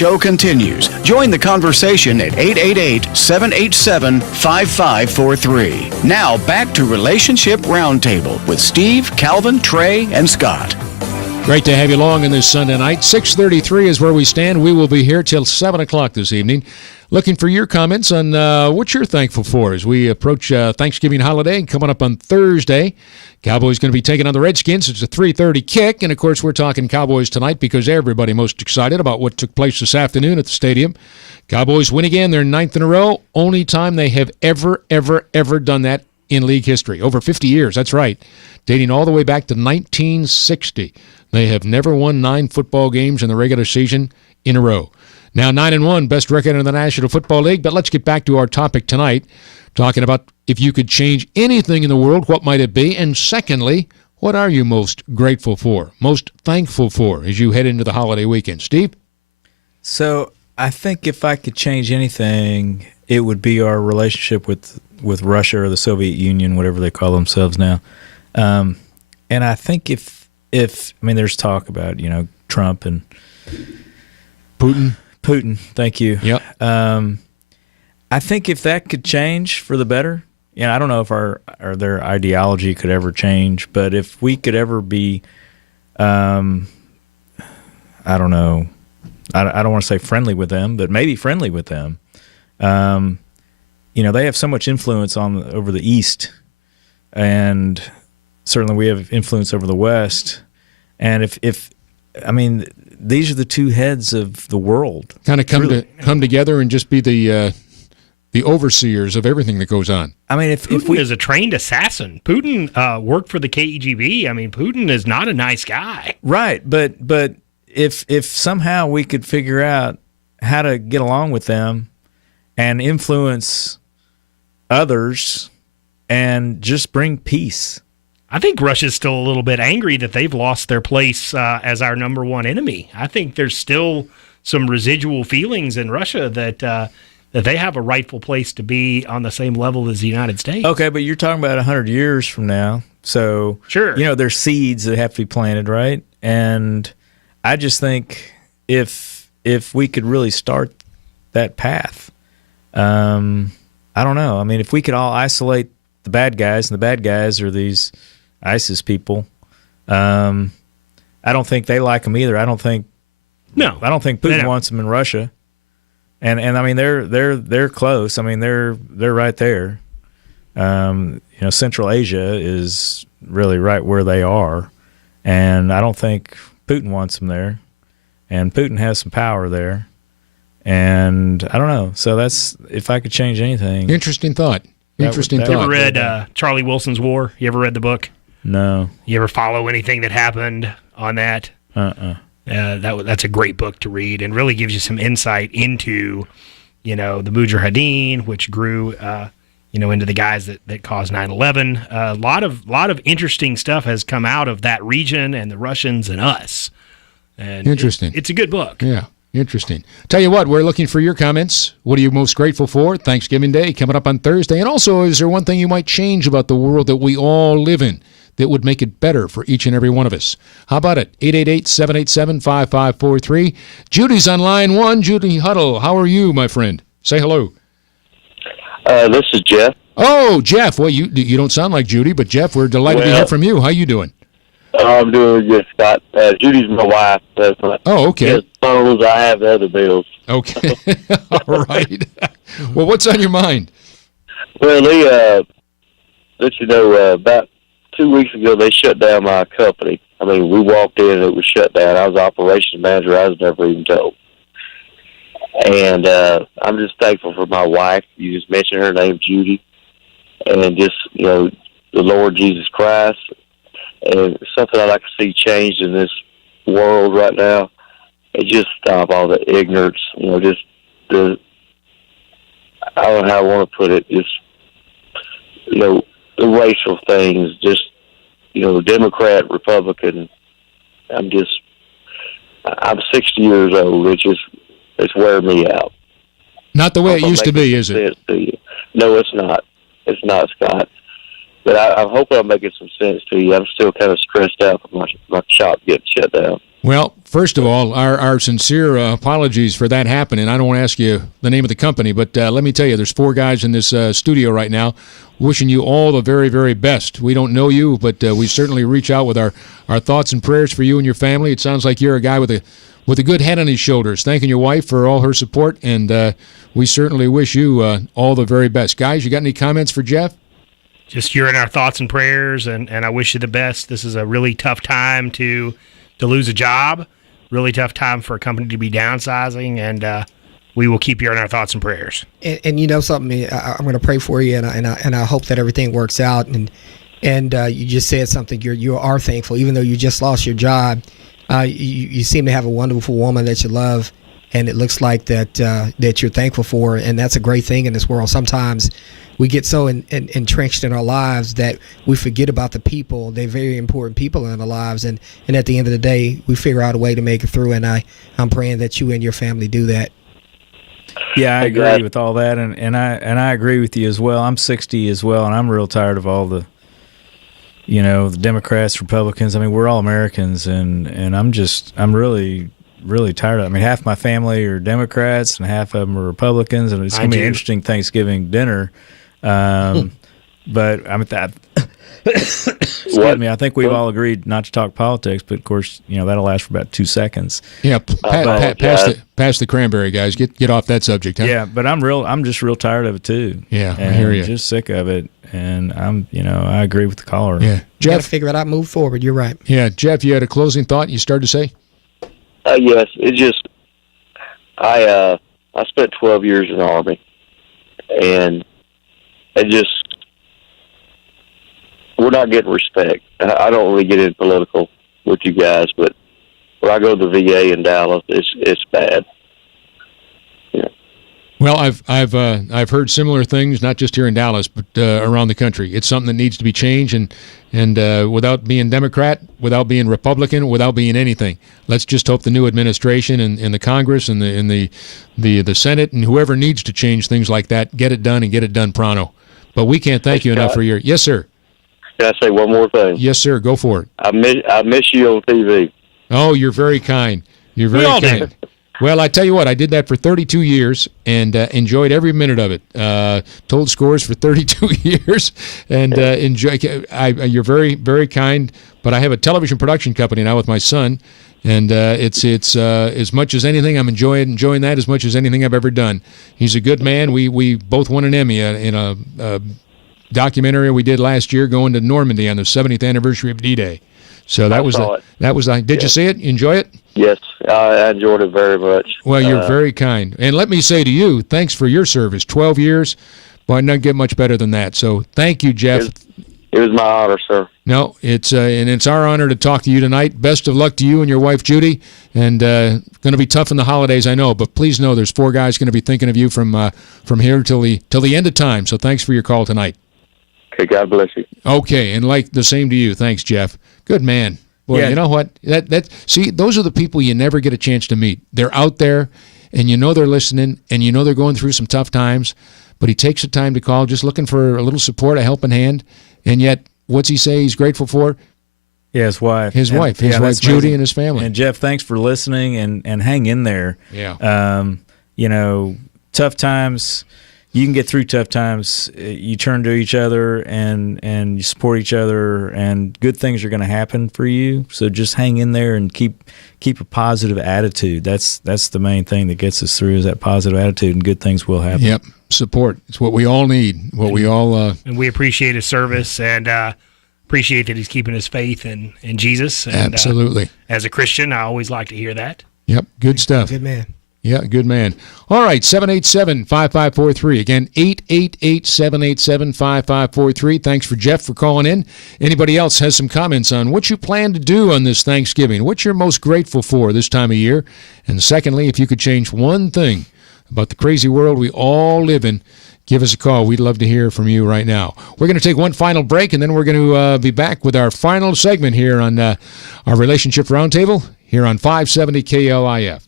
Show continues. Join the conversation at 888-787-5543. Now back to Relationship Roundtable with Steve, Calvin, Trey, and Scott. Great to have you along on this Sunday night. 6:33 is where we stand. We will be here till 7 o'clock this evening. Looking for your comments on what you're thankful for as we approach Thanksgiving holiday coming up on Thursday. Cowboys going to be taking on the Redskins. It's a 3:30 kick, and of course we're talking Cowboys tonight because everybody most excited about what took place this afternoon at the stadium. Cowboys win again. They're 9th in a row. Only time they have ever done that in league history. Over 50 years, that's right. Dating all the way back to 1960. They have never won 9 football games in the regular season in a row. Now 9-1, best record in the National Football League. But let's get back to our topic tonight, talking about if you could change anything in the world, what might it be? And secondly, what are you most grateful for, most thankful for as you head into the holiday weekend? Steve? So I think if I could change anything, it would be our relationship with Russia or the Soviet Union, whatever they call themselves now. And I think if there's talk about, Trump and Putin, thank you. Yep. I think if that could change for the better, I don't know if their ideology could ever change, but if we could ever be, I don't know, I don't want to say friendly with them, but maybe friendly with them. They have so much influence over the East, and certainly we have influence over the West. And if these are the two heads of the world. Kind of come together and just be the overseers of everything that goes on. If Putin is a trained assassin. Putin worked for the KGB. Putin is not a nice guy. Right, but if somehow we could figure out how to get along with them and influence others and just bring peace. I think Russia's still a little bit angry that they've lost their place as our number one enemy. I think there's still some residual feelings in Russia that they have a rightful place to be on the same level as the United States. Okay, but you're talking about 100 years from now. So, sure. There's seeds that have to be planted, right? And I just think if we could really start that path, I don't know. If we could all isolate the bad guys, and the bad guys are these ISIS people, I don't think they like them either. I don't think Putin wants them in Russia. And they're close. They're right there. Central Asia is really right where they are, and I don't think Putin wants them there. And Putin has some power there, and I don't know. So that's if I could change anything. Interesting thought. You ever read Charlie Wilson's War? You ever read the book? No. You ever follow anything that happened on that? That's a great book to read and really gives you some insight into, the Mujahideen, which grew, into the guys that caused 9/11. A lot of interesting stuff has come out of that region and the Russians and us. And interesting. It's a good book. Yeah, interesting. Tell you what, we're looking for your comments. What are you most grateful for? Thanksgiving Day coming up on Thursday. And also, is there one thing you might change about the world that we all live in that would make it better for each and every one of us? How about it? 888-787-5543. Judy's on line 1. Judy Huddle, how are you, my friend? Say hello. This is Jeff. Oh, Jeff. Well, you don't sound like Judy, but Jeff, we're delighted to hear from you. How you doing? I'm doing good, Scott. Judy's my wife. Oh, okay. Phones, I have the other bills. Okay. All right. Well, what's on your mind? Well, they let you know about 2 weeks ago, they shut down my company. We walked in and it was shut down. I was operations manager. I was never even told. And I'm just thankful for my wife. You just mentioned her name, Judy. And just, the Lord Jesus Christ. And something I'd like to see changed in this world right now is just stop all the ignorance, just the, I don't know how I want to put it, just, the racial things, just, Democrat, Republican. I'm 60 years old. It's wearing me out. Not the way it used to be, is it? No, it's not. It's not, Scott. But I hope I'm making some sense to you. I'm still kind of stressed out from my shop getting shut down. Well, first of all, our sincere apologies for that happening. I don't want to ask you the name of the company, but let me tell you, there's 4 guys in this studio right now wishing you all the very, very best. We don't know you, but we certainly reach out with our thoughts and prayers for you and your family. It sounds like you're a guy with a good head on his shoulders, thanking your wife for all her support, and we certainly wish you all the very best. Guys, you got any comments for Jeff? Just you're in our thoughts and prayers, and I wish you the best. This is a really tough time to lose a job, really tough time for a company to be downsizing, and we will keep you in our thoughts and prayers. And you know something, I'm going to pray for you, and I hope that everything works out. And you just said something. You are thankful, even though you just lost your job. You seem to have a wonderful woman that you love, and it looks like that you're thankful for, and that's a great thing in this world. Sometimes we get so entrenched in our lives that we forget about the people. They're very important people in our lives, and at the end of the day, we figure out a way to make it through. And I'm praying that you and your family do that. Yeah, I agree with all that, and I agree with you as well. I'm 60 as well, and I'm real tired of all the Democrats, Republicans. I mean, we're all Americans, and I'm really, really tired of it. I mean, half my family are Democrats, and half of them are Republicans, and it's going to be an interesting Thanksgiving dinner. But I'm at that. Excuse me. I think we've all agreed not to talk politics, but of course, that'll last for about 2 seconds. Yeah, pass the cranberry, guys. Get off that subject. Huh? Yeah, but I'm just real tired of it too. Yeah, and I hear you. Just sick of it, and I agree with the caller. Yeah, You got to Jeff. figure it out, move forward. You're right. Yeah, Jeff, you had a closing thought you started to say? Yes, it just I spent 12 years in the Army, and it just we're not getting respect. I don't really get into political with you guys, but when I go to the VA in Dallas, it's bad. Yeah. Well, I've heard similar things, not just here in Dallas, but around the country. It's something that needs to be changed, and without being Democrat, without being Republican, without being anything, let's just hope the new administration and the Congress and the Senate and whoever needs to change things like that get it done and get it done pronto. But we can't thank you enough for your yes, sir. Can I say one more thing? Yes, sir. Go for it. I miss you on TV. Oh, you're very kind. You're very kind. Well, I tell you what, I did that for 32 years and enjoyed every minute of it. Told scores for 32 years and you're very, very kind. But I have a television production company now with my son, and it's as much as anything, I'm enjoying that as much as anything I've ever done. He's a good man. We both won an Emmy in a documentary we did last year going to Normandy on the 70th anniversary of D-Day. So that was did you see it? Enjoy it? Yes, I enjoyed it very much. Well, you're very kind. And let me say to you, thanks for your service. 12 years, boy, not get much better than that. So thank you, Jeff. It was my honor, sir. No, it's our honor to talk to you tonight. Best of luck to you and your wife, Judy. And going to be tough in the holidays, I know, but please know there's 4 guys going to be thinking of you from here till the end of time. So thanks for your call tonight. Okay, God bless you. Okay, and like the same to you. Thanks, Jeff. Good man. Boy, Yeah. You know what? See, those are the people you never get a chance to meet. They're out there, and they're listening, and they're going through some tough times, but he takes the time to call, just looking for a little support, a helping hand, and yet, what's he say he's grateful for? Yeah, his wife. His wife, that's Judy, amazing. and his family. And Jeff, thanks for listening and hang in there. Yeah. Tough times. You can get through tough times. You turn to each other and you support each other, and good things are going to happen for you. So just hang in there and keep a positive attitude. That's the main thing that gets us through, is that positive attitude, and good things will happen. Yep. Support. It's what we all need. And we appreciate his service and appreciate that he's keeping his faith in Jesus. And, absolutely. As a Christian, I always like to hear that. Yep. Good stuff. Good man. Yeah, good man. All right, 787-5543. Again, 888-787-5543. Thanks for Jeff for calling in. Anybody else has some comments on what you plan to do on this Thanksgiving? What you're most grateful for this time of year? And secondly, if you could change one thing about the crazy world we all live in, give us a call. We'd love to hear from you right now. We're going to take one final break, and then we're going to be back with our final segment here on our Relationship Roundtable here on 570 KLIF.